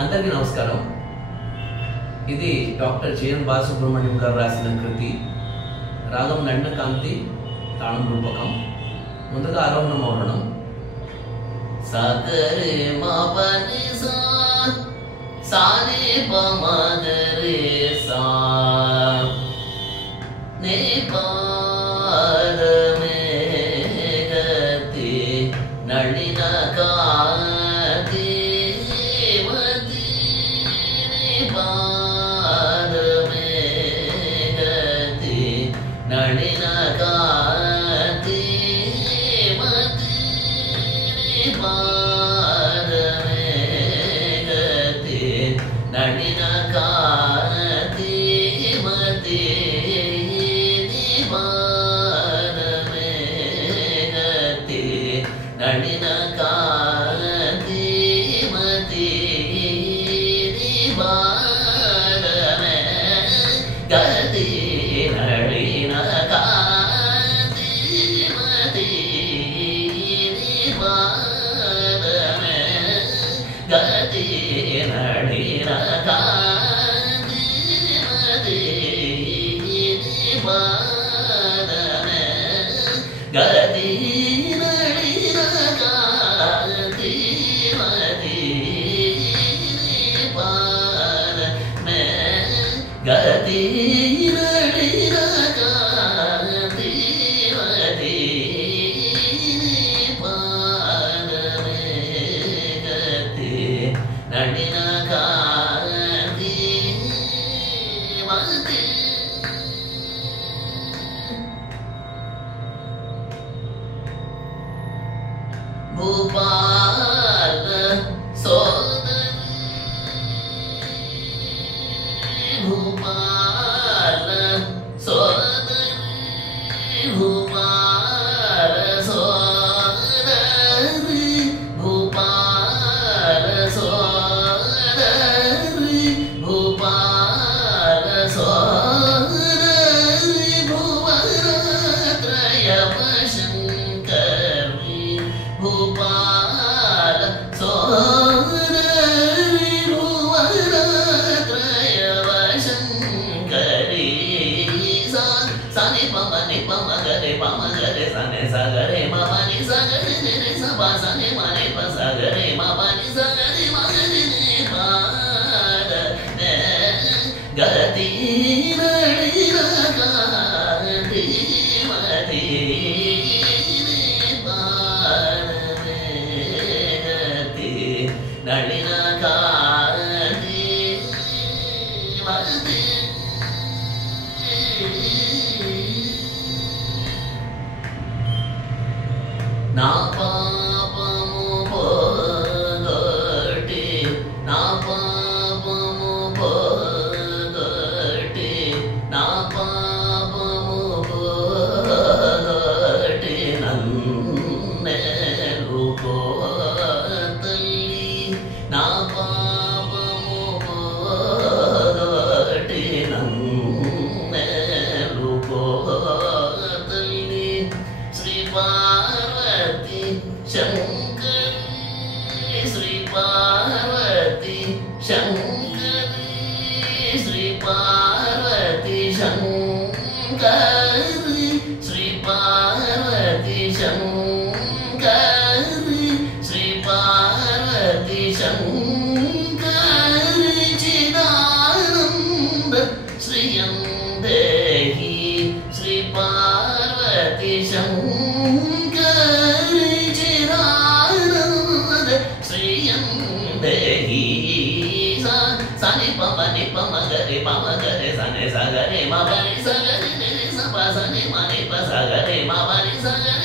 అందరికీ నమస్కారం. ఇది డాక్టర్ జేఎన్ బాలసుబ్రహ్మణ్యం గారు రాసిన కృతి రాగం నండకాంతి, తాళం రూపకం. ముందుగా ఆరోహణ మౌరణం. సాగరే మా పని సా సానే పమగరే సా నే పాదమే గతి నళిన కాతి మతి నే పాదమే గతి నళిన కాతి మతి నే పాదమే గతి నళిన కాతి మతి నళిన కాంతి మతి నిబారమే గతి నళిన కాంతి మతి నిబారమే గతి నళిన కాంతి మతి నిబారమే గతి గతి నళిన కాంతి మతి పాదమే గతి నళిన కాంతి మతి. భూపాల భూపాల సోదరి భూపాల సోదరి భూపాల సోదరి భూపాల సోదరి భువనత్రయ శంకరి భూపాల సోదరి భువనత్రయ సని పమని పమగరే సనే సగరే మమని సగరే నిరే సబా సనే మనే పసగరే మమని సగరే మగరే నే పాద నే గతి నళిన కాంతి మతి నే పాదమే గతి నళిన కాంతి మతి. నా పాపము పోగొట్టి నా పాపము పోగొట్టి నా పాపము పోగొట్టి నన్నెలుకో తల్లి నా పాపము పోగొట్టి నన్నెలుకో తల్లి. శ్రీ పార్వతి శంకరి శ్రీ పార్వతి శంకరి శ్రీ పార్వతి శంకరి శ్రీ పార్వతి శంకరి శ్రీ పార్వతి శంకరి చిదానంద శ్రియం దేహి శ్రీ పార్వతి శంకరి చిదానంద శ్రియం దేహి. సని పమని పమగరే సనే సగరే మమని సగరే నిరే సపా సనే మని పసగరే మమని సగరే